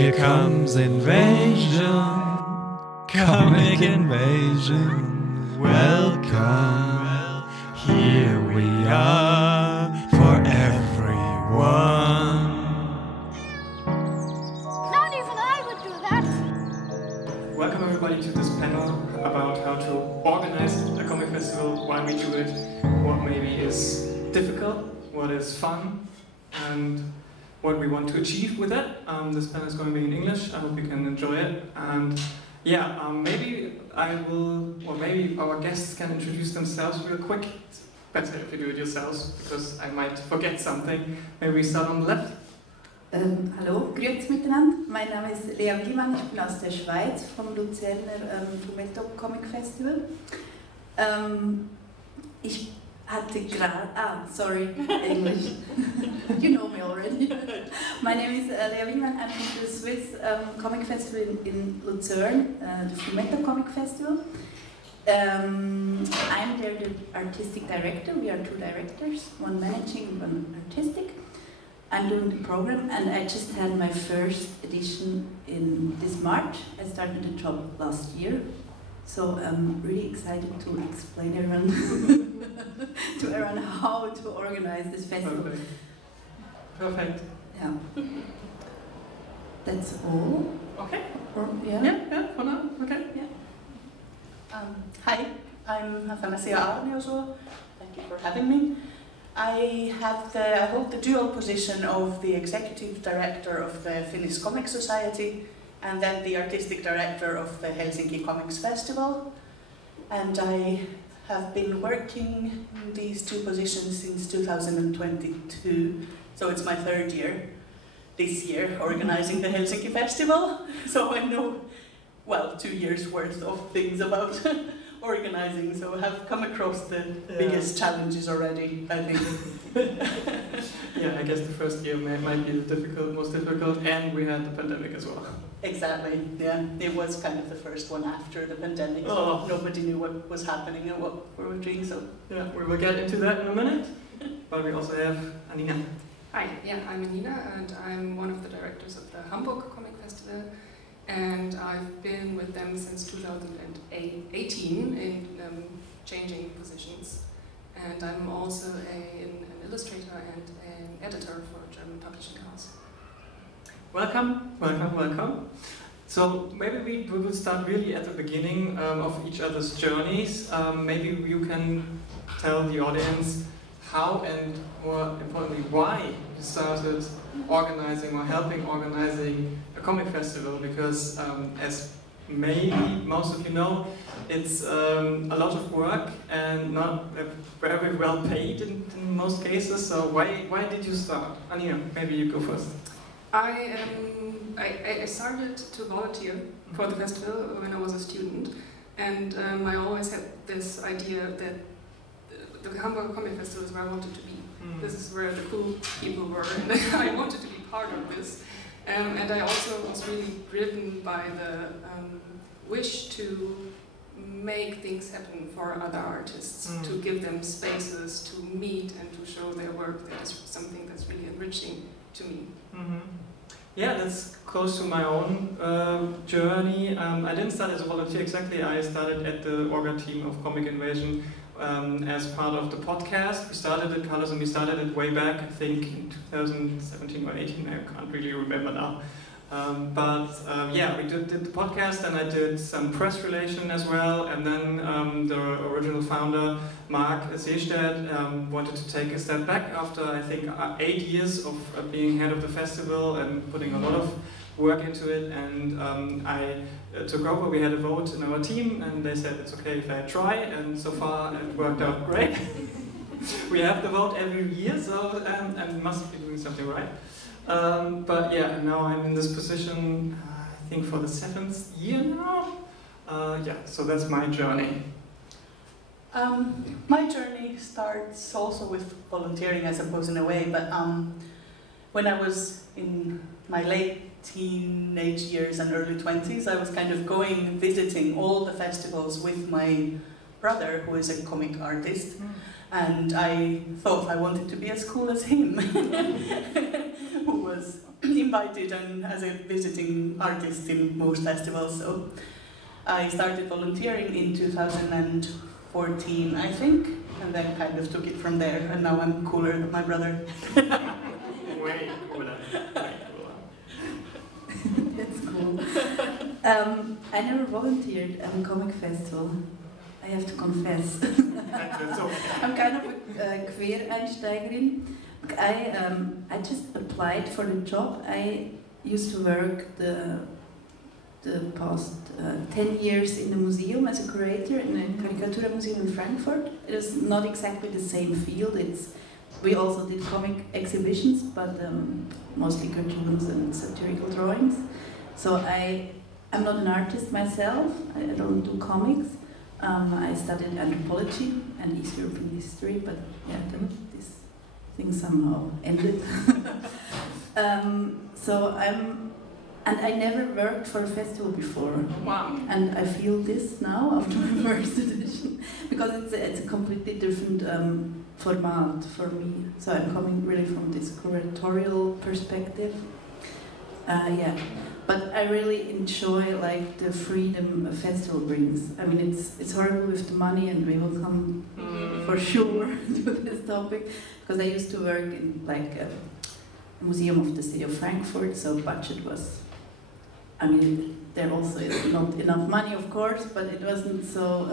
Here comes invasion, comic invasion, welcome. Here we are for everyone. Not even I would do that. Welcome everybody to this panel about how to organize a comic festival, why we do it, what maybe is difficult, what is fun, and what we want to achieve with it. This panel is going to be in English. I hope you can enjoy it. And yeah, maybe I will, or maybe our guests can introduce themselves real quick. It's better if you do it yourselves, because I might forget something. Maybe we start on the left. Hallo, grüezi miteinander. Mein Name ist Lea Willimann, ich bin aus der Schweiz, vom Luzerner Fumetto Comic Festival. Ich hatte gerade, sorry, English. You know me already. My name is Lea Willimann. I'm from the Swiss Comic Festival in Lucerne, the Fumetto Comic Festival. I'm there the artistic director. We are two directors, one managing and one artistic. I'm doing the program, and I just had my first edition in this March. I started the job last year, so I'm really excited to explain everyone to everyone how to organize this festival. Perfect. Yeah. That's all. Okay. Yeah. For now. Okay. Yeah. Hi, I'm Athanasía Aarniosuo. Thank you for having me. I hold the dual position of the executive director of the Finnish Comic Society and then the artistic director of the Helsinki Comics Festival. And I have been working in these two positions since 2022, so it's my third year this year organizing the Helsinki Festival. So I know, well, 2 years worth of things about organizing, so I have come across the biggest challenges already, I think. Yeah, I guess the first year might be the most difficult, and we had the pandemic as well. Exactly, yeah. It was kind of the first one after the pandemic, so nobody knew what was happening and what we were doing, so. Yeah, we will get into that in a minute, but we also have Annina. Hi, yeah, I'm Annina, and I'm one of the directors of the Hamburg Comic Festival. And I've been with them since 2018 in changing positions. And I'm also an illustrator and an editor for a German publishing house. Welcome. So maybe we will start really at the beginning of each other's journeys. Maybe you can tell the audience how and, more importantly, why you started organizing or helping organizing a comic festival, because as maybe most of you know, it's a lot of work and not very well paid in most cases. So why did you start? Annina, maybe you go first. I started to volunteer for the festival when I was a student, and I always had this idea that the Hamburg Comic Festival is where I wanted to be. This is where the cool people were, and I wanted to be part of this. And I also was really driven by the wish to make things happen for other artists, to give them spaces to meet and to show their work. That is something that's really enriching to me. Yeah, that's close to my own journey. I didn't start as a volunteer exactly. I started at the orga team of ComicInvasion as part of the podcast. We started it, Carlos and we started it way back, I think in 2017 or 18, I can't really remember now. Yeah, we did the podcast, and I did some press relation as well, and then the original founder, Mark Seestedt, wanted to take a step back after, I think, 8 years of being head of the festival and putting a lot of work into it, and I took over. We had a vote in our team, and they said it's okay if I try, and so far it worked out great. We have the vote every year, so I must be doing something right. But yeah, now I'm in this position, I think for the 7th year now. Yeah, so that's my journey. My journey starts also with volunteering, I suppose, in a way, but when I was in my late teenage years and early 20s, I was kind of visiting all the festivals with my brother, who is a comic artist, and I thought I wanted to be as cool as him, who was in invited as a visiting artist in most festivals. So I started volunteering in 2014, I think, and then kind of took it from there. And now I'm cooler than my brother. Way cooler. That's cool. I never volunteered at a comic festival. I have to confess. That's okay. I'm kind of a Quereinsteigerin. I just applied for the job. I used to work the past 10 years in the museum as a curator in a caricatura museum in Frankfurt. It is not exactly the same field. We also did comic exhibitions, but mostly cartoons and satirical drawings. So I'm not an artist myself. I don't do comics. I studied anthropology and East European history, but yeah, this thing somehow ended. And I never worked for a festival before. Wow. And I feel this now after my first edition, because it's a completely different format for me. So I'm coming really from this curatorial perspective. Yeah. But I really enjoy like the freedom a festival brings. I mean, it's horrible with the money, and we will come for sure to this topic, because I used to work in like a museum of the city of Frankfurt, so budget was, I mean, there also is not enough money, of course, but it wasn't so.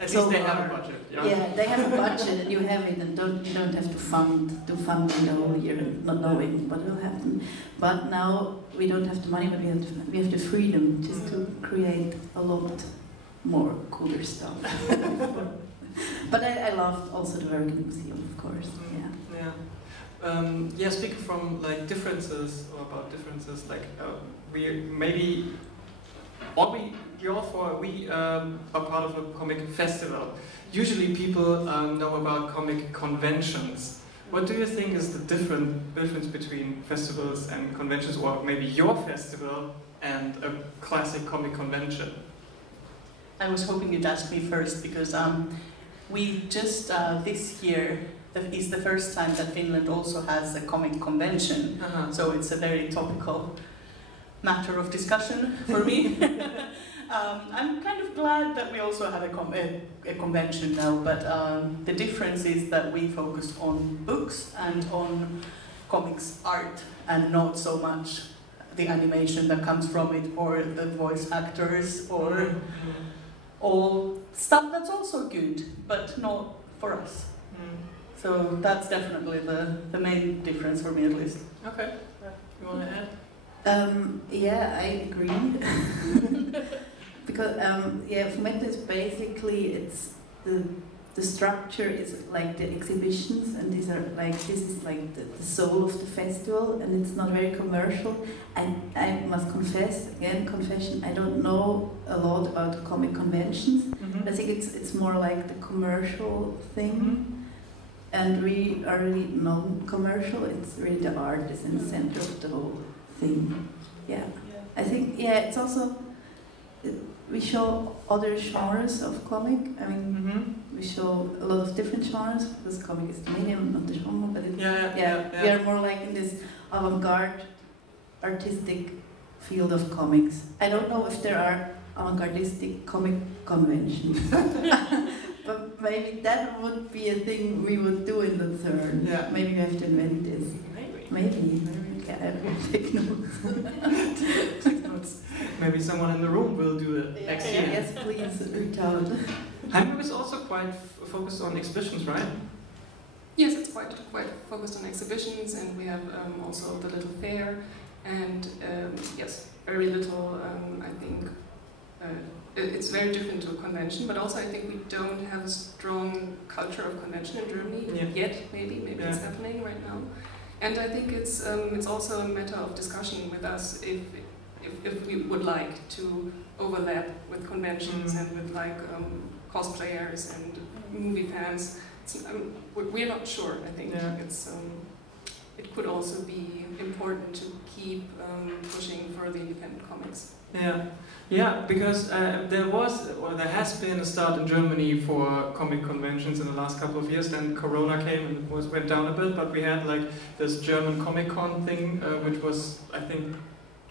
At so least they hard. have a budget. Yeah, they have a budget, and you have it, and you don't have to do funding the whole year, not knowing what will happen. But now we don't have the money, but we have the freedom just to create a lot more cooler stuff. But I loved also the work in the museum, of course. Yeah. Speaking from like differences or about differences, like we are part of a comic festival. Usually people know about comic conventions. What do you think is the difference between festivals and conventions, or maybe your festival and a classic comic convention? I was hoping you'd ask me first, because we just this year is the first time that Finland also has a comic convention. So it's a very topical matter of discussion for me. I'm kind of glad that we also have a convention now, but the difference is that we focus on books and on comics art, and not so much the animation that comes from it, or the voice actors, or all stuff that's also good, but not for us. So that's definitely the main difference for me, at least. Okay. You want to add? Yeah, I agree. Because Fumetto is basically the structure is like the exhibitions, and this is like the soul of the festival, and it's not very commercial. And I must confess, again, confession, I don't know a lot about comic conventions. I think it's more like the commercial thing. And we are really non-commercial. It's really the art is in the center of the whole thing. Yeah. I think it's also we show other genres of comic. I mean, we show a lot of different genres, because comic is the medium, not the genre. But we are more like in this avant-garde, artistic field of comics. I don't know if there are avant-gardistic comic conventions. But maybe that would be a thing we would do in Lucerne. Yeah. Maybe we have to invent this. Maybe. Yeah, I will take notes. Take notes. Maybe someone in the room will do it next year. Yes, please, reach out. Hamburg is also quite focused on exhibitions, right? Yes, it's quite focused on exhibitions, and we have also the little fair, and yes, very little, I think. It's very different to a convention, but also I think we don't have a strong culture of convention in Germany yet. Maybe it's happening right now, and I think it's also a matter of discussion with us if we would like to overlap with conventions and with like cosplayers and movie fans. We're not sure. I think it's it could also be important to keep pushing for the independent comics. Yeah, because there has been a start in Germany for comic conventions in the last couple of years. Then Corona came and it went down a bit, but we had like this German Comic Con thing, which was, I think,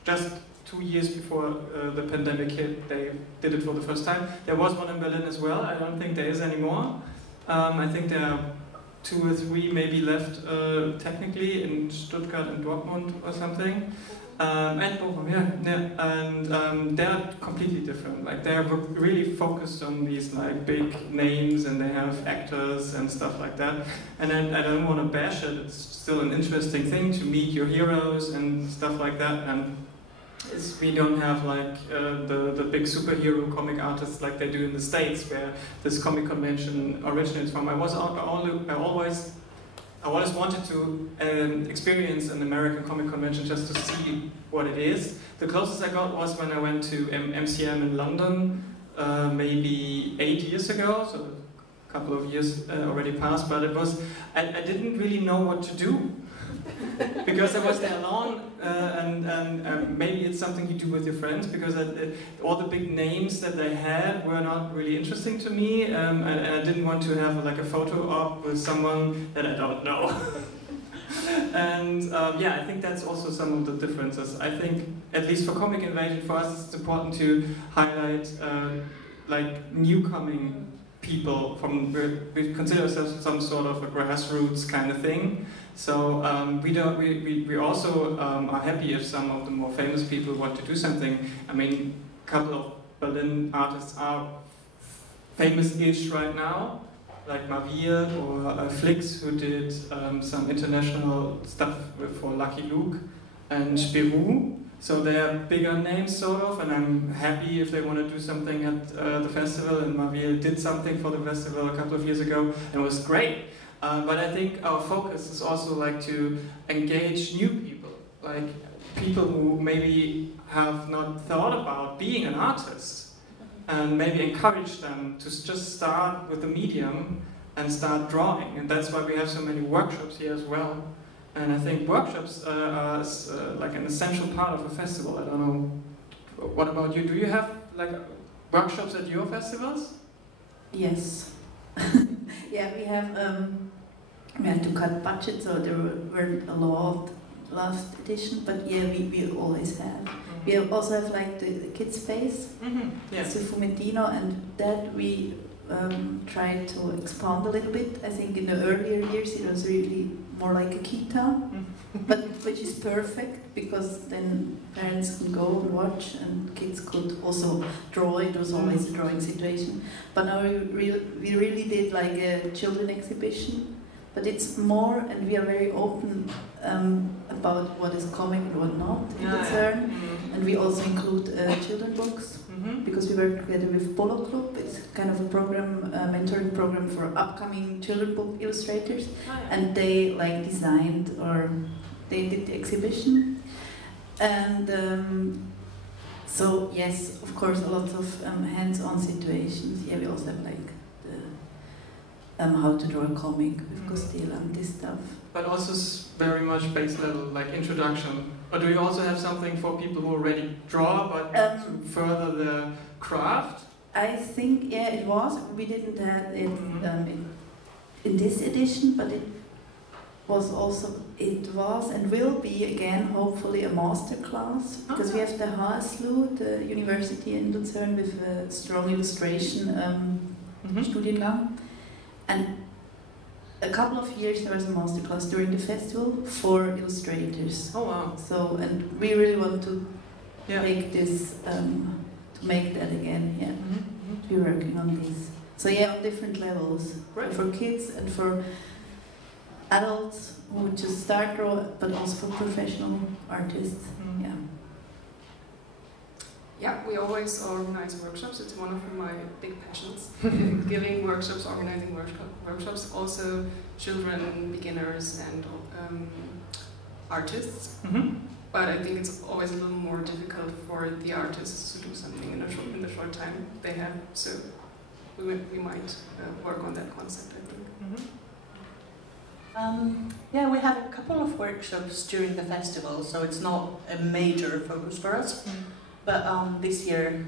just 2 years before the pandemic hit. They did it for the first time. There was one in Berlin as well. I don't think there is anymore. I think there are 2 or 3 maybe left technically in Stuttgart and Dortmund or something. And Bochum, and they're completely different. Like they're really focused on these like big names, and they have actors and stuff like that. And I don't want to bash it. It's still an interesting thing to meet your heroes and stuff like that. And we don't have like the big superhero comic artists like they do in the States, where this comic convention originates from. I always wanted to experience an American comic convention just to see what it is. The closest I got was when I went to MCM in London maybe 8 years ago, so a couple of years already passed, but I didn't really know what to do. Because I was there alone, and maybe it's something you do with your friends, because all the big names that they had were not really interesting to me, and I didn't want to have like a photo op with someone that I don't know. And yeah, I think that's also some of the differences. I think, at least for ComicInvasion, for us it's important to highlight like newcoming people we consider ourselves some sort of a grassroots kind of thing. So we also are happy if some of the more famous people want to do something. I mean, a couple of Berlin artists are famous-ish right now, like Vier or Flix, who did some international stuff for Lucky Luke and Spirou. So they are bigger names, sort of, and I'm happy if they want to do something at the festival. And Vier did something for the festival a couple of years ago, and it was great. But I think our focus is also like to engage new people, like people who maybe have not thought about being an artist, and maybe encourage them to just start with the medium and start drawing. And that's why we have so many workshops here as well. And I think workshops are like an essential part of a festival. I don't know, what about you? Do you have like workshops at your festivals? Yes. Yeah, we had to cut budget, so there weren't a lot last edition, but yeah, we always have. Mm-hmm. We also have like the kids space, it's a Fumettino, and that we tried to expand a little bit. I think in the earlier years it was really more like a kita, but which is perfect, because then parents can go and watch and kids could also draw. It was always a drawing situation. But now we really did like a children exhibition, but it's more, and we are very open about what is comic and what not in Luzern. And we also include children books, because we work together with Polo Club. It's kind of a program, mentoring program for upcoming children book illustrators, and they like designed, or they did the exhibition. And so yes, of course, a lot of hands-on situations. Yeah, we also have like the how to draw a comic with Costilla and this stuff. But also very much base level, like introduction. Or do you also have something for people who already draw, but to further the craft? I think, yeah, it was. We didn't have it in this edition, but it was and will be again, hopefully, a master class, because we have the HSLU, the university in Luzern, with a strong illustration Studiengang. And a couple of years there was a master class during the festival for illustrators. Oh wow! So, and we really want to make this, to make that again. Yeah, we're working on this. So yeah, on different levels, for kids and for adults who just start draw, but also for professional artists. Yeah. Yeah, we always organize workshops. It's one of my big passions. Giving workshops, organizing workshops, also children, beginners, and artists. But I think it's always a little more difficult for the artists to do something in the short time they have. So we might work on that concept, I think. Yeah, we have a couple of workshops during the festival, so it's not a major focus for us. But this year,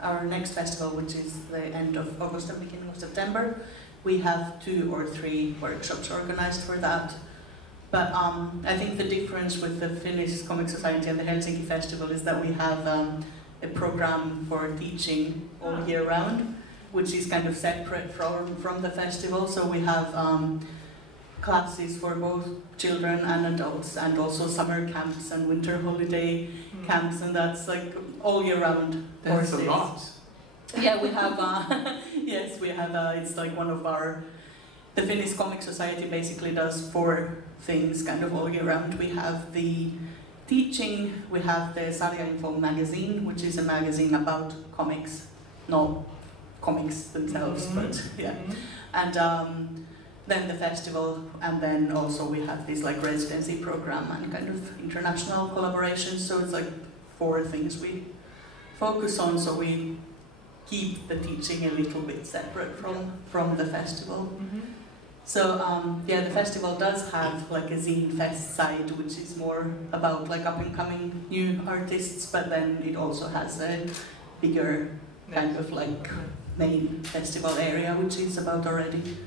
our next festival, which is the end of August and beginning of September, we have 2 or 3 workshops organized for that. But I think the difference with the Finnish Comic Society and the Helsinki Festival is that we have a program for teaching all year round, which is kind of separate from the festival. So we have classes for both children and adults, and also summer camps and winter holiday camps, and that's like all year round. That's a lot. Yeah, we have, yes, we have, it's like one of our, the Finnish Comic Society basically does 4 things kind of all year round. We have the teaching, we have the Sarja Info magazine, which is a magazine about comics, not comics themselves, but yeah. And then the festival, and then also we have this like residency program and kind of international collaborations. So it's like 4 things we focus on, so we keep the teaching a little bit separate from the festival. So yeah, the festival does have like a zine fest side, which is more about like up and coming new artists, but then it also has a bigger kind of like main festival area, which is about already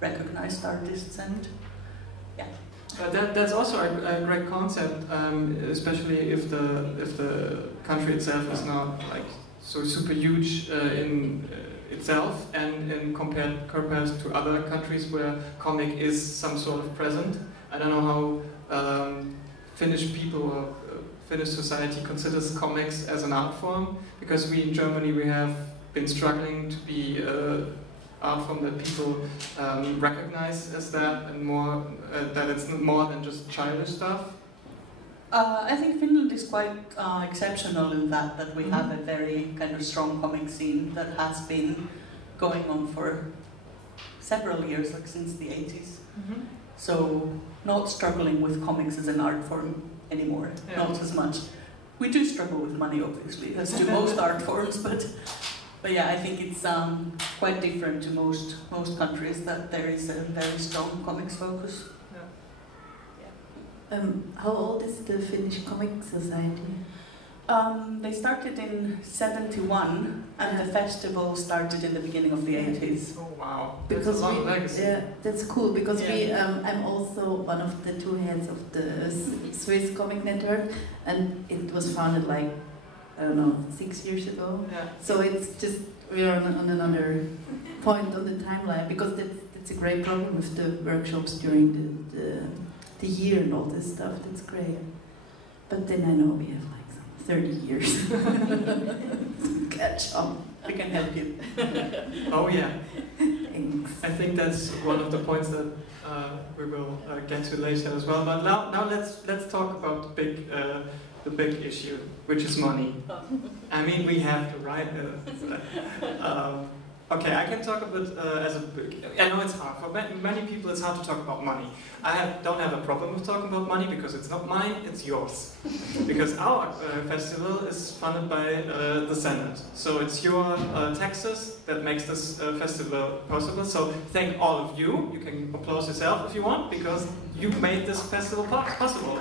recognized artists. And yeah, that's also a great concept, especially if the country itself is not like so super huge in itself, and compared to other countries where comic is some sort of present. I don't know how Finnish people or Finnish society considers comics as an art form, because we in Germany we have been struggling to be art form that people recognize as that, and more that it's more than just childish stuff. I think Finland is quite exceptional in that we have a very kind of strong comic scene that has been going on for several years, like since the 80s. So not struggling with comics as an art form anymore, not as much. We do struggle with money, obviously, as do most art forms, but yeah, I think it's quite different to most countries that there is a very strong comics focus. How old is the Finnish Comic Society? They started in '71, and the festival started in the beginning of the 80s. Oh wow, that's a long legacy. Yeah, that's cool, because I'm also one of the 2 heads of the Swiss Comic Network, and it was founded like, I don't know, 6 years ago. Yeah. So it's just, we are on another point on the timeline, because that's a great problem with the workshops during the year and all this stuff. That's great. But then I know we have like some 30 years to catch up. We can help you. Oh yeah. Thanks. I think that's one of the points that we will get to later as well. But now let's talk about the big issue, which is money. I mean, we have to write okay, I can talk a bit as a... I know it's hard. For many people it's hard to talk about money. I don't have a problem with talking about money, because it's not mine, it's yours. Because our festival is funded by the Senate. So it's your taxes that makes this festival possible. So thank all of you. You can applaud yourself if you want, because you made this festival possible.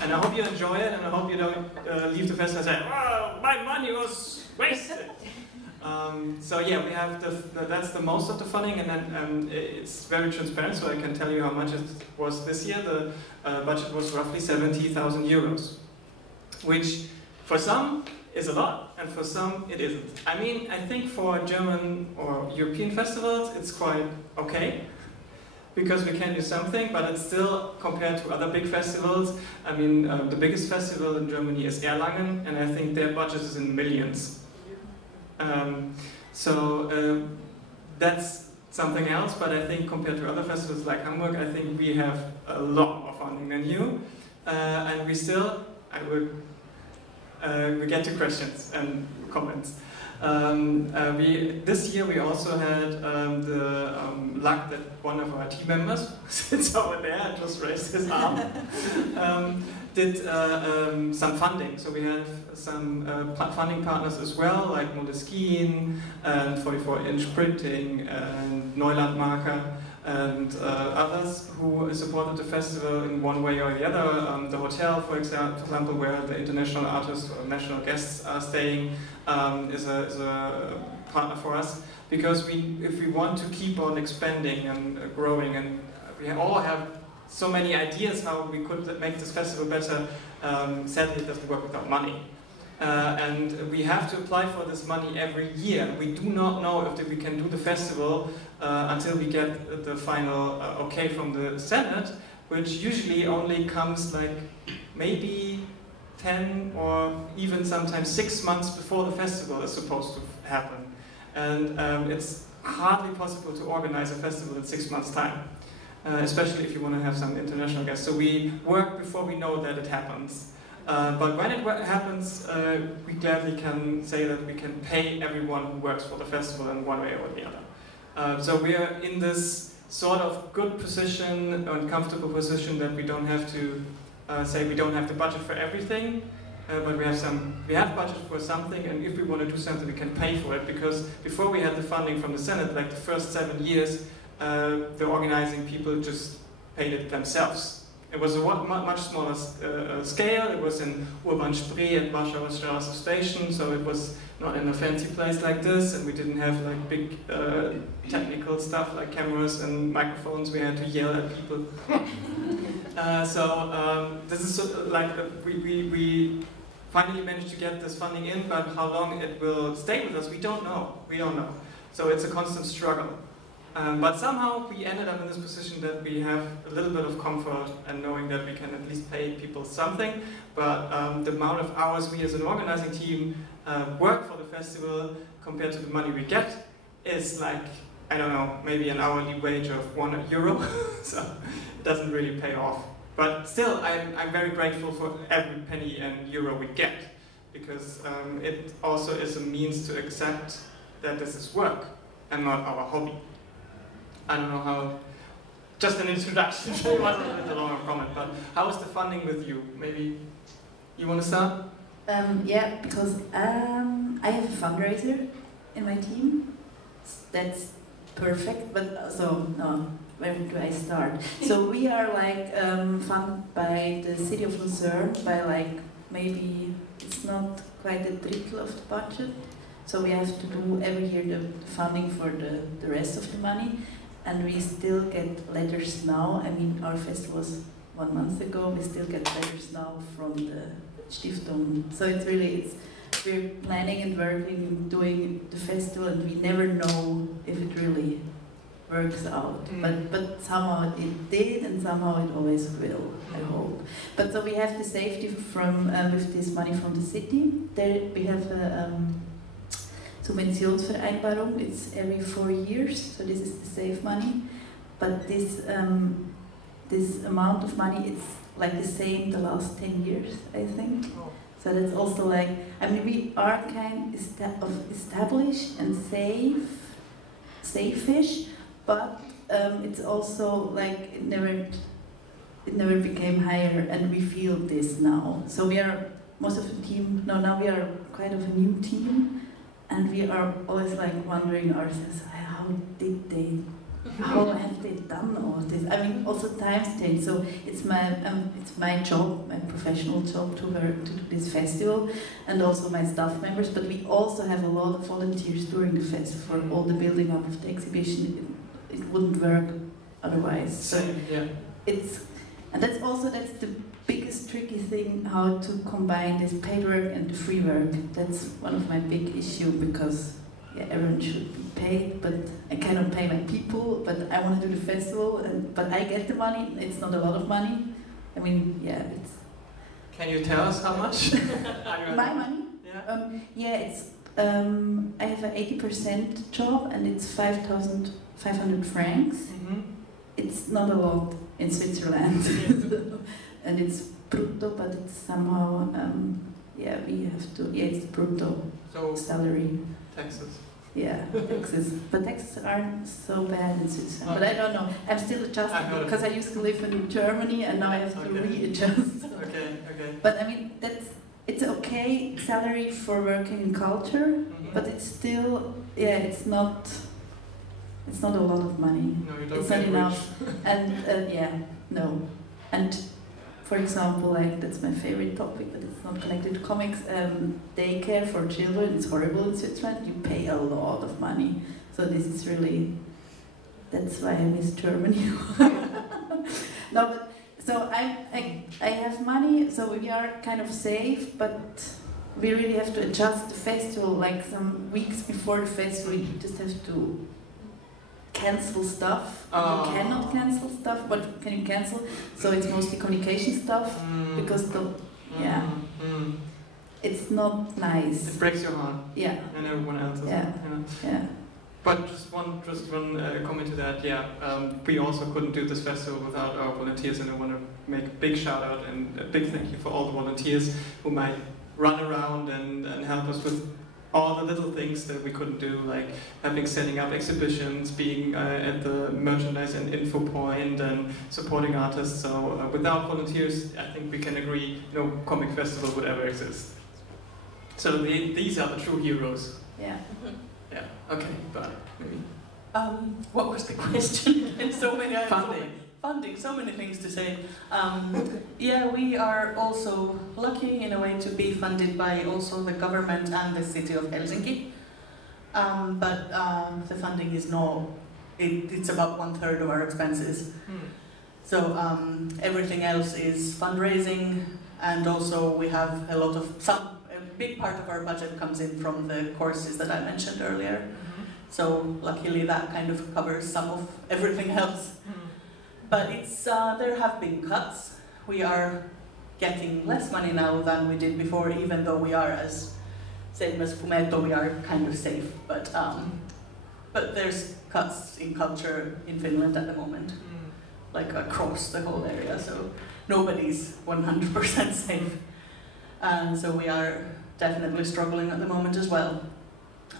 And I hope you enjoy it, and I hope you don't leave the festival and say, "Oh, my money was wasted." So yeah, we have that's the most of the funding, and then it's very transparent, so I can tell you how much it was this year. The budget was roughly 70,000 euros, which for some is a lot, and for some it isn't. I mean, I think for German or European festivals it's quite okay, because we can do something, but it's still, compared to other big festivals, I mean, the biggest festival in Germany is Erlangen, and I think their budget is in millions. That's something else, but I think compared to other festivals like Hamburg, I think we have a lot more funding than you, and we still, we get to questions and comments. This year we also had the luck that one of our team members sits over there and just raised his arm, did some funding. So we have some funding partners as well, like Moleskine and 44-inch printing and Neulandmarker. and others who supported the festival in one way or the other. The hotel, for example, where the international artists or national guests are staying, is a partner for us, because if we want to keep on expanding and growing, and we all have so many ideas how we could make this festival better, sadly it doesn't work without money. And we have to apply for this money every year. We do not know if we can do the festival until we get the final okay from the Senate, which usually only comes like maybe 10 or even sometimes 6 months before the festival is supposed to happen. And it's hardly possible to organize a festival in 6 months' time, especially if you want to have some international guests. So we work before we know that it happens. But when it happens, we gladly can say that we can pay everyone who works for the festival in one way or the other. So we are in this sort of good position and comfortable position that we don't have to say we don't have the budget for everything, but we have budget for something, and if we want to do something, we can pay for it, because before we had the funding from the Senate, like the first 7 years, the organizing people just paid it themselves. It was a much smaller scale. It was in Urban Spree at Warschauer Straße station, so it was not in a fancy place like this, and we didn't have like big technical stuff like cameras and microphones. We had to yell at people. This is like we finally managed to get this funding in, but how long it will stay with us, we don't know. We don't know. So it's a constant struggle. But somehow we ended up in this position that we have a little bit of comfort and knowing that we can at least pay people something. But the amount of hours we as an organizing team work for the festival compared to the money we get is like, I don't know, maybe an hourly wage of €1. So it doesn't really pay off. But still, I'm very grateful for every penny and euro we get, because it also is a means to accept that this is work and not our hobby. I don't know how, just an introduction, it wasn't a longer comment, but how is the funding with you? Maybe you want to start? Yeah, because I have a fundraiser in my team. That's perfect, but no, where do I start? So we are like funded by the city of Lucerne by like maybe, it's not quite a trickle of the budget. So we have to do every year the funding for the rest of the money. And we still get letters now. I mean, our festival was 1 month ago. We still get letters now from the Stiftung. So we're planning and working and doing the festival, and we never know if it really works out. But somehow it did, and somehow it always will, I hope. But so we have the safety from with this money from the city. There we have a Subventionsvereinbarung. It's every 4 years, so this is the safe money. But this amount of money, it's like the same the last 10 years, I think. So that's also like, I mean, we are kind of established and safe-ish, but it's also like it never became higher, and we feel this now. So we are most of the team. Now we are kind of a new team. And we are always like wondering ourselves, how have they done all of this? I mean, also times change. So it's my job, my professional job to do this festival, and also my staff members. But we also have a lot of volunteers during the festival for all the building up of the exhibition. It wouldn't work otherwise. So yeah. That's the biggest tricky thing, how to combine this paid work and the free work. That's one of my big issue, because everyone should be paid, but I cannot pay my people, but I want to do the festival, but I get the money. It's not a lot of money. I mean, it's... Can you tell us how much? My money? Yeah. It's I have an 80% job, and it's 5,500 francs. Mm-hmm. It's not a lot in Switzerland. And it's brutto, but it's somehow, we have to, it's brutto salary. Taxes. Yeah, taxes. But taxes aren't so bad in Switzerland. But I don't know. I'm still adjusting, because I used to live in Germany, and now I have to readjust. Okay. But I mean, it's okay salary for working in culture, but it's still, it's not It's not a lot of money. No, you don't It's get not enough. rich. And yeah, no. And for example, like that's my favorite topic, but it's not connected to comics. Daycare for children, it's horrible in Switzerland. You pay a lot of money. So this is really, that's why I miss Germany. No, but so I have money, so we are kind of safe, but we really have to adjust the festival. Like some weeks before the festival, you just have to cancel stuff. You cannot cancel stuff. What can you cancel? So it's mostly communication stuff because it's not nice. It breaks your heart. Yeah. And everyone else's. Yeah. Yeah. But just one comment to that. Yeah, we also couldn't do this festival without our volunteers, and I want to make a big shout out and a big thank you for all the volunteers who might run around and help us with all the little things that we couldn't do, like setting up exhibitions, being at the merchandise and info point, and supporting artists. So without volunteers, I think we can agree no comic festival would ever exist. So these are the true heroes. Yeah. Yeah. Okay. But maybe. What was the question? So many Funding. So many things to say. Yeah, we are also lucky in a way to be funded by also the government and the city of Helsinki. But the funding is it's about 1/3 of our expenses. So everything else is fundraising, and also we have a big part of our budget comes in from the courses that I mentioned earlier. So luckily that kind of covers some of everything else. But there have been cuts. We are getting less money now than we did before, even though we are same as Fumetto, we are kind of safe. But there's cuts in culture in Finland at the moment, like across the whole area. So nobody's 100% safe. So we are definitely struggling at the moment as well,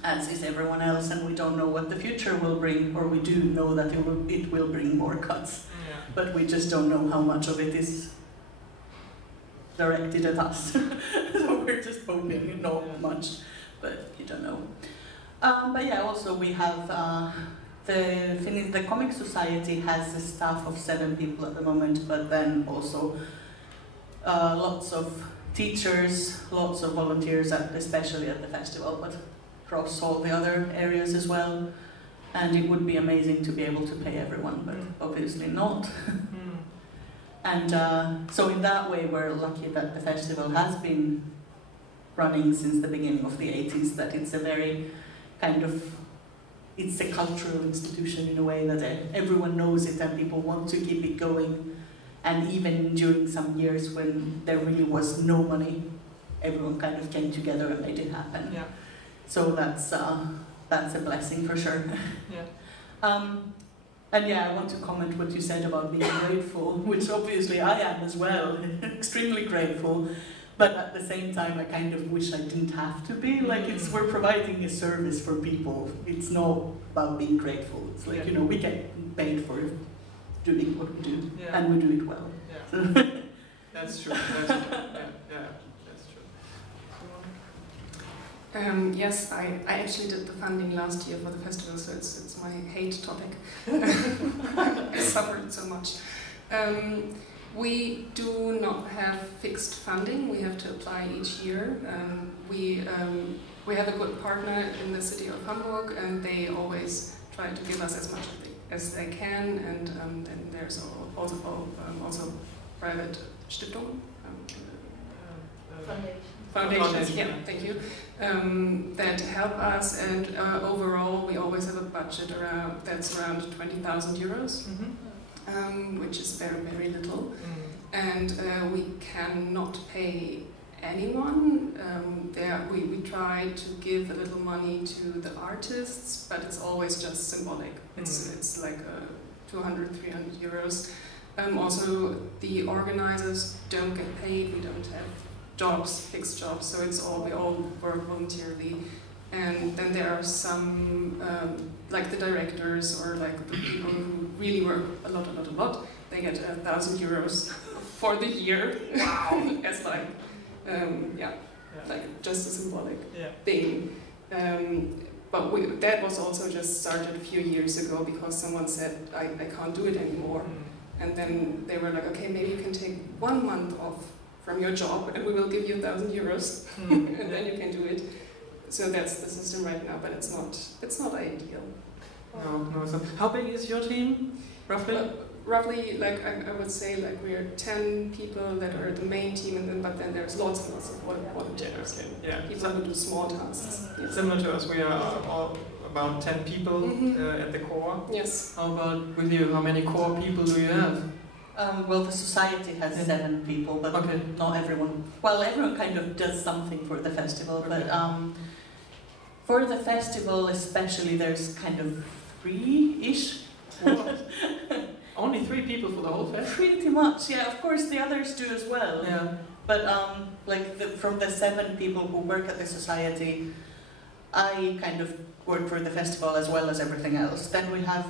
as is everyone else, and we don't know what the future will bring, or we do know that it will bring more cuts, but we just don't know how much of it is directed at us. So we're just hoping not much, but you don't know. But yeah, also we have the Comic Society has a staff of 7 people at the moment, but then also lots of teachers, lots of volunteers, especially at the festival, but across all the other areas as well. And it would be amazing to be able to pay everyone, but obviously not. And so in that way, we're lucky that the festival has been running since the beginning of the 80s, that it's a very it's a cultural institution in a way that everyone knows it and people want to keep it going. And even during some years when there really was no money, everyone kind of came together and made it happen. Yeah. So that's a blessing for sure. Yeah. And yeah, I want to comment what you said about being grateful, which obviously I am as well, extremely grateful. But at the same time, I kind of wish I didn't have to be. Like, we're providing a service for people. It's not about being grateful. It's like, we get paid for doing what we do, and we do it well. Yeah. That's true. That's true. Yeah, that's true. Yes, I actually did the funding last year for the festival, so it's my hate topic. I suffered so much. We do not have fixed funding. We have to apply each year. We have a good partner in the city of Hamburg, and they always try to give us as much as they can. And then there's also private Stiftung. Foundations, yeah, thank you, that help us, and overall we always have a budget that's around 20,000 euros, which is very, very little, and we cannot pay anyone. We try to give a little money to the artists, but it's always just symbolic. It's like 200, 300 euros. Also, the organizers don't get paid. We don't have fixed jobs, so we all work voluntarily. And then there are some, like the directors or like the people who really work a lot. They get 1,000 euros for the year. Wow! As like just a symbolic thing. but that was also just started a few years ago because someone said, I can't do it anymore. And then they were like, okay, maybe you can take 1 month off from your job and we will give you €1,000 and then you can do it. So that's the system right now, but it's not ideal. No. So how big is your team, roughly? Roughly, like I would say, like we're 10 people that are the main team, but then there's lots and lots of volunteers. Yeah. People who do small tasks. Yes. Similar to us, we are all about 10 people at the core. Yes. How about with you? How many core people do you have? Well, the society has 7 people, but not everyone. Well, everyone kind of does something for the festival, but for the festival especially, there's kind of 3-ish. Only 3 people for the whole festival? Pretty much, yeah. Of course, the others do as well. Yeah. But from the 7 people who work at the society, I kind of work for the festival as well as everything else. Then we have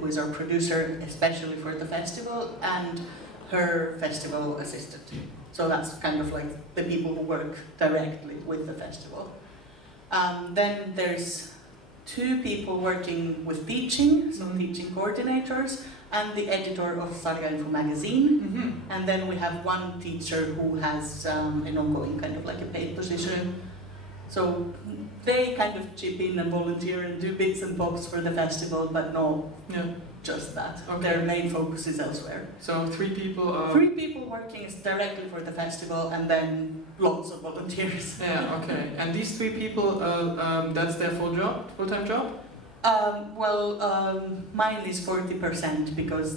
who is our producer, especially for the festival, and her festival assistant. So that's kind of like the people who work directly with the festival. Then there's 2 people working with teaching, so teaching coordinators, and the editor of Sarja Info magazine. And then we have 1 teacher who has an ongoing kind of like a paid position. So they kind of chip in and volunteer and do bits and bobs for the festival, but not just that. Okay. Their main focus is elsewhere. So 3 people are... 3 people working directly for the festival, and then lots of volunteers. Yeah, okay. And these 3 people, that's their full-time job? Mine is 40% because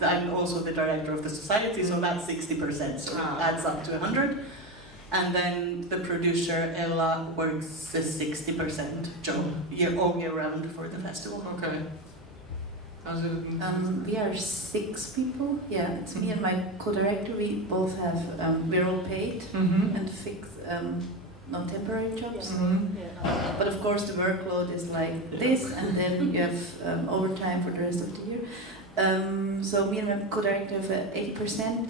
I'm also the director of the society, so that's 60%, so it adds up to 100. And then the producer, Ella, works a 60% job all year round for the festival. Okay. We are 6 people. Yeah, it's me and my co-director. We both have, we're all paid and fixed, non-temporary jobs. But of course the workload is like this, and then you have overtime for the rest of the year. So me and my co-director have an 80%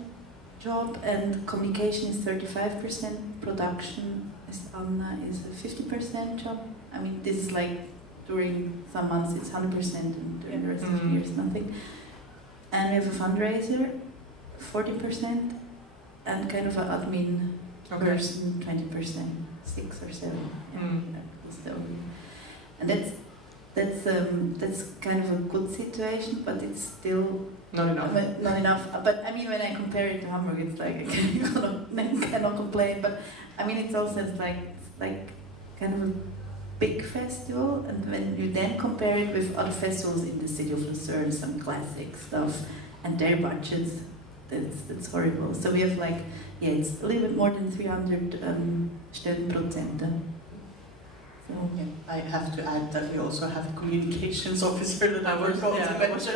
job, and communication is 35%, production is Anna is a 50% job. I mean, this is like during some months it's 100% and during the rest of the year it's nothing. And we have a fundraiser, 40%, and kind of an admin person, 20%, 6 or 7. And that's kind of a good situation, but it's still not enough. Not enough. But I mean, when I compare it to Hamburg, it's like I cannot complain. But I mean, it's also like kind of a big festival, and when you then compare it with other festivals in the city of Lucerne, some classic stuff, and their budgets, that's horrible. So we have it's a little bit more than 300 Stellenprozente. So, I have to add that we also have a communications officer that I was going to mention.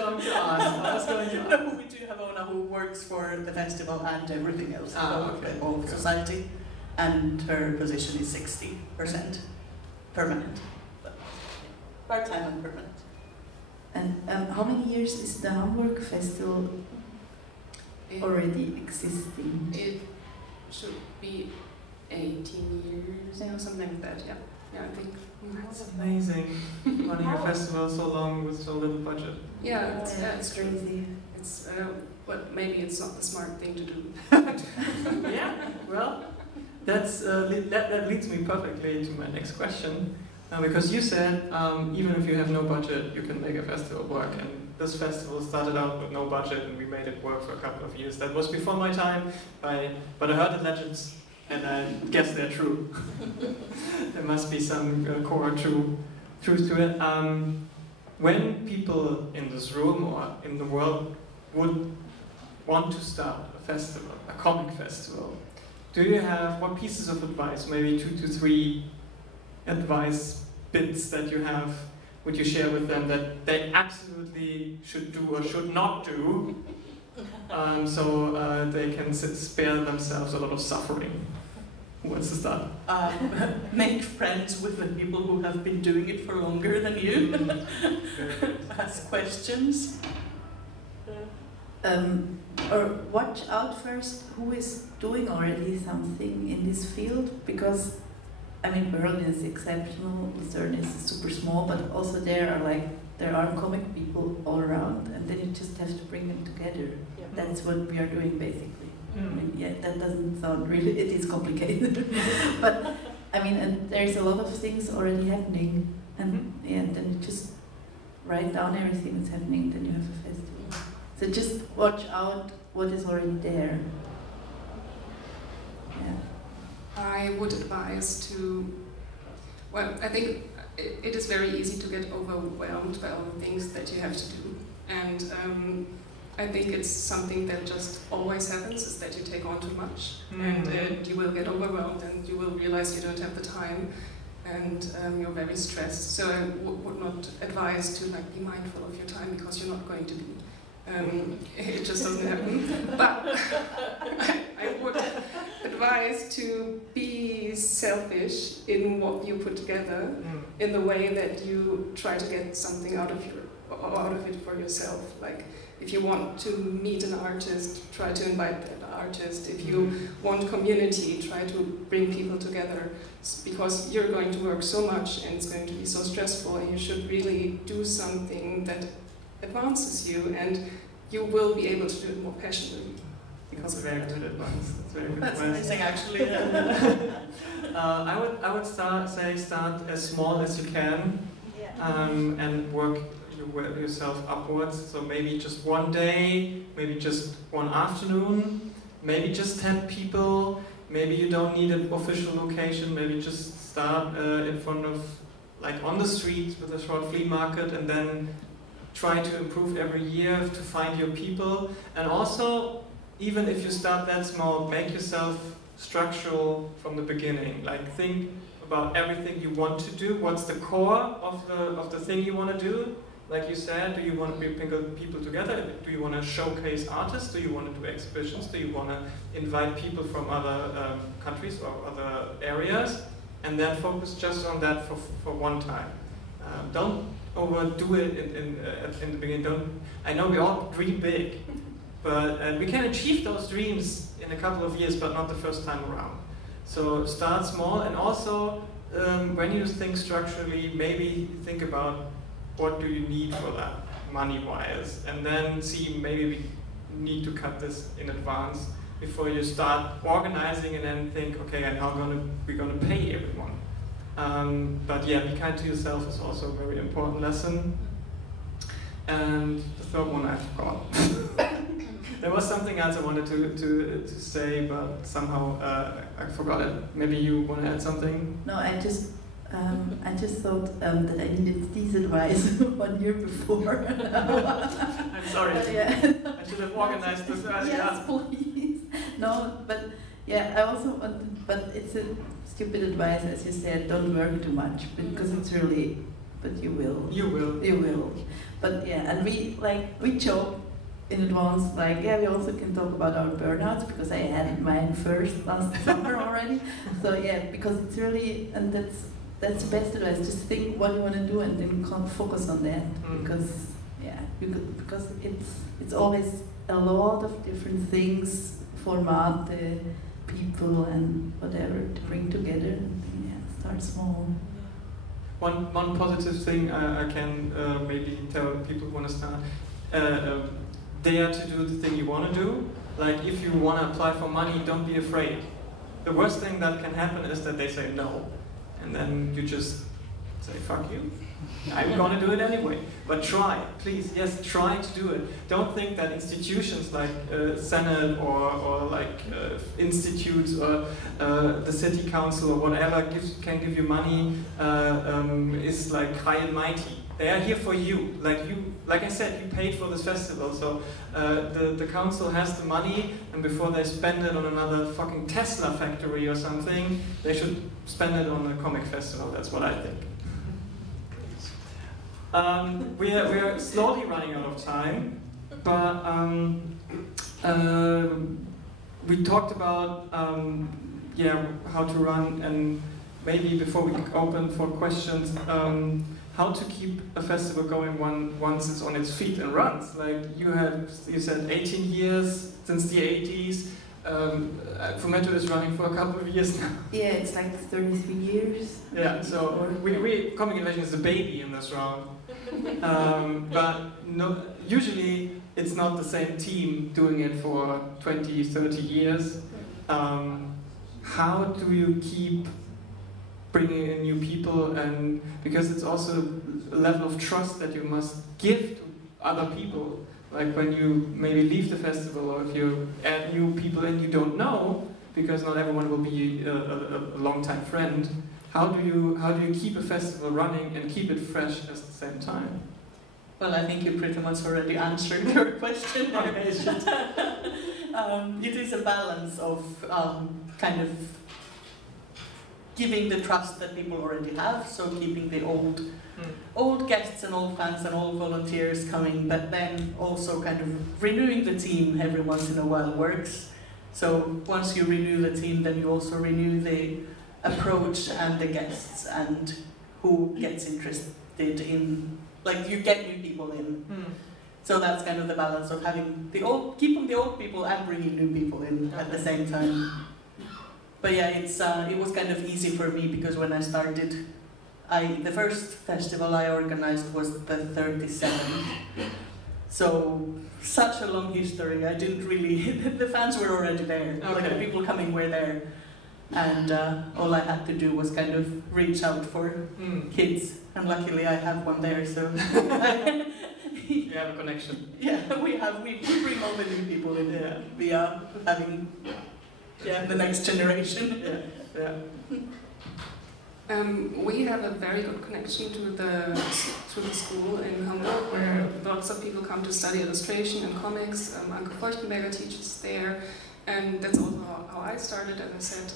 No, we do have Ona who works for the festival and everything else, all of society, and her position is 60% permanent, part-time and permanent. And how many years is the Hamburg Festival already existing? It should be 18 years, something like that, yeah. Yeah, I think. That's amazing. Running a festival so long with so little budget. Yeah, it's crazy. It's but maybe it's not the smart thing to do. Yeah, well, that leads me perfectly to my next question, because you said even if you have no budget, you can make a festival work, and this festival started out with no budget, and we made it work for a couple of years. That was before my time, but I heard the legends. And I guess they're true. There must be some core truth to it. When people in this room or in the world would want to start a festival, a comic festival, do you have, what pieces of advice, maybe 2 to 3 advice bits that you have, would you share with them that they absolutely should do or should not do, so they can spare themselves a lot of suffering? Who wants to start? Make friends with the people who have been doing it for longer than you. Ask questions. Or watch out first who is doing already something in this field, because I mean, Berlin is exceptional, Lucerne is super small, but also there are comic people all around, and then you just have to bring them together. Yeah. That's what we are doing basically. I mean, yeah, that doesn't sound really, it is complicated. But, I mean, and there's a lot of things already happening, and yeah, then you just write down everything that's happening, then you have a festival. So just watch out what is already there. Yeah. I would advise to, well, I think it is very easy to get overwhelmed by all the things that you have to do. And I think it's something that just always happens, is that you take on too much. And you will get overwhelmed and you will realize you don't have the time, and you're very stressed. So I would not advise to be mindful of your time, because you're not going to be. It just doesn't happen. But I would advise to be selfish in what you put together, in the way that you try to get something out of it for yourself. Like, if you want to meet an artist, try to invite that artist. If you want community, try to bring people together, because you're going to work so much and it's going to be so stressful, and you should really do something that advances you, and you will be able to do it more passionately. Because of very good advice. That's very good That's advice. amazing, actually. I would start as small as you can, and work yourself upwards. So maybe just one day, maybe just one afternoon, maybe just 10 people. Maybe you don't need an official location. Maybe just start in front of, on the street with a short flea market, and then try to improve every year to find your people. And also, even if you start that small, make yourself structural from the beginning. Think about everything you want to do. What's the core of the thing you want to do? Like you said, do you want to bring people together? Do you want to showcase artists? Do you want to do exhibitions? Do you want to invite people from other countries or other areas? And then focus just on that for one time. Don't overdo it in the beginning. I know we all dream big, but we can achieve those dreams in a couple of years, but not the first time around. So start small, and also when you think structurally, maybe think about what do you need for that, money-wise, and then see maybe we need to cut this in advance before you start organizing, and then think, okay, and how we're gonna pay everyone. But yeah, be kind to yourself is also a very important lesson. And the third one I forgot. There was something else I wanted to say, but somehow I forgot it. Maybe you want to add something? No, I just thought that I needed this advice 1 year before. I'm sorry. Yeah. I should have organized this earlier. Yes, please. No, but yeah, I also want, but it's a stupid advice, as you said, don't work too much, because it's really, but you will. You will. You will. But yeah, and we joke in advance, we also can talk about our burnouts, because I had mine first last summer already. So yeah, because it's really, and that's the best advice. Just think what you want to do, and then focus on that, because yeah, because it's always a lot of different things, format, people, and whatever to bring together. And yeah, start small. One positive thing I can maybe tell people who want to start. Dare to do the thing you want to do. If you want to apply for money, don't be afraid. The worst thing that can happen is that they say no, and then you just say, fuck you, I'm going to do it anyway. But try, please, yes, try to do it. Don't think that institutions like Senate or institutes or the city council or whatever can give you money is high and mighty. They are here for you. Like I said, you paid for this festival, so the council has the money, and before they spend it on another fucking Tesla factory or something, they should spend it on a comic festival. That's what I think. We are slowly running out of time, but we talked about how to run, and maybe before we open for questions, how to keep a festival going once it's on its feet and runs. You said 18 years since the 80s. Fumetto is running for a couple of years now. Yeah, it's like 33 years. Yeah, so ComicInvasion is the baby in this round. But no, usually it's not the same team doing it for 20, 30 years. How do you keep bringing in new people? And because it's also a level of trust that you must give to other people. Like when you maybe leave the festival, or if you add new people in you don't know, because not everyone will be a long-time friend. How do you keep a festival running and keep it fresh at the same time? Well, I think you pretty much already answered your question. It is a balance of kind of giving the trust that people already have, so keeping the old guests and old fans and old volunteers coming, but then also kind of renewing the team every once in a while works. So once you renew the team, then you also renew the approach and the guests and who gets interested in, like you get new people in. So that's kind of the balance of having keeping the old people and bringing new people in at the same time. But yeah, it was kind of easy for me because when I started, the first festival I organized was the 37th. So such a long history. I didn't really. The fans were already there. Okay. Like the people coming were there, and all I had to do was kind of reach out for kids. And luckily, I have one there. So you have a connection. Yeah, we bring all the new people in. Yeah, via having the next generation. Yeah. We have a very good connection to the school in Hamburg, where lots of people come to study illustration and comics. Anke Feuchtenberger teaches there, and that's also how I started. As I said,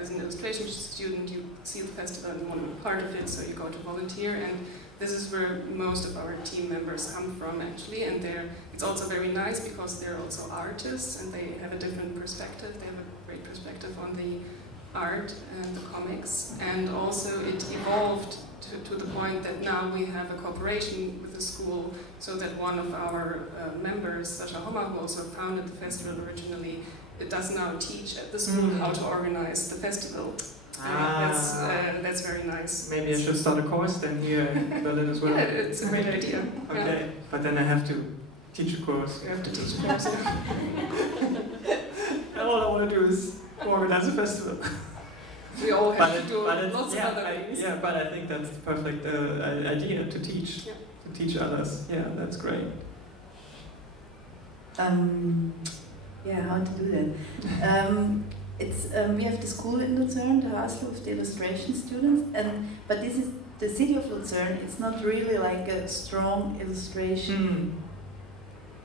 as an illustration student, you see the festival and want to be part of it, so you go to volunteer, and this is where most of our team members come from, actually. And it's also very nice because they're also artists, and they have a different perspective. They have a great perspective on the art and the comics, and also it evolved to the point that now we have a cooperation with the school, so that one of our members, Sasha Hommer, who also founded the festival originally, it does now teach at the school how to organize the festival. That's very nice. Maybe I should start a course then here in Berlin as well. Yeah, it's a great idea. Okay, yeah. But then I have to teach a course. You have to teach a course. All I want to do is organize a festival. We all have to do lots of other things. Yeah, but I think that's the perfect idea to teach. Yeah. To teach others. Yeah, that's great. How to do that? We have the school in Luzern, the Hostel of the illustration students, but this is the city of Luzern. It's not really like a strong illustration.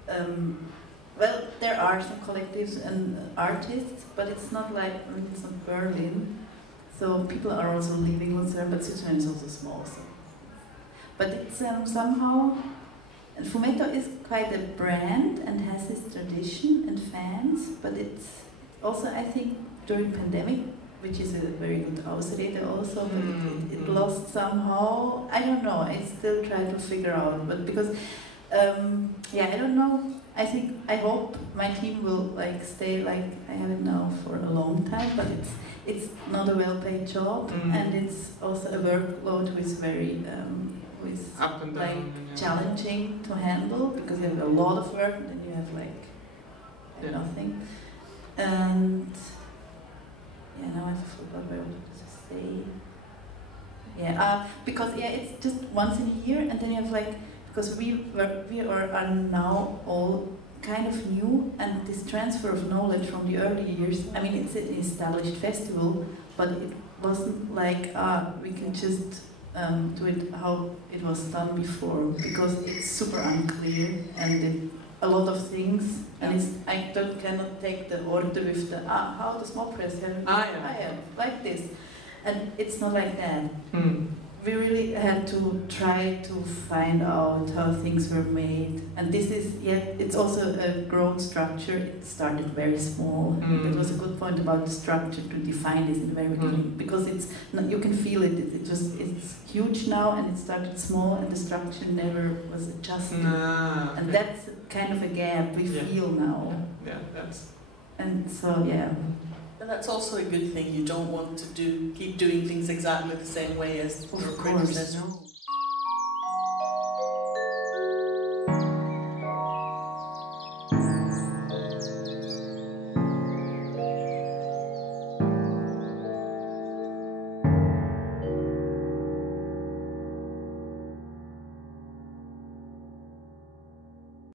Well, there are some collectives and artists, but it's not like, it's not Berlin. So people are also leaving Luzern, but Luzern is also small. So. But it's somehow, and Fumetto is quite a brand and has its tradition and fans, but it's also, I think, during pandemic, which is a very good Ausrede also, but it lost somehow. I don't know, I still try to figure out, but because, I don't know. I hope my team will stay like I have it now for a long time, but it's not a well-paid job, and it's also a workload which is very up and down, challenging to handle, because you have a lot of work and then you have nothing. And now I forgot what I wanted to say. Because it's just once in a year, and then you have because we are now all kind of new, and this transfer of knowledge from the early years, I mean, it's an established festival, but it wasn't like, we can just do it how it was done before, because it's super unclear, and a lot of things, and I cannot take the order with the, how the small press have, like this, and it's not like that. We really had to try to find out how things were made, and this is it's also a grown structure. It started very small. That was a good point about the structure, to define this in the very beginning, because you can feel it. It's huge now, and it started small, and the structure never was adjusted, and that's kind of a gap we feel now. Yeah, that's And so, yeah. And that's also a good thing. You don't want to keep doing things exactly the same way as your predecessor.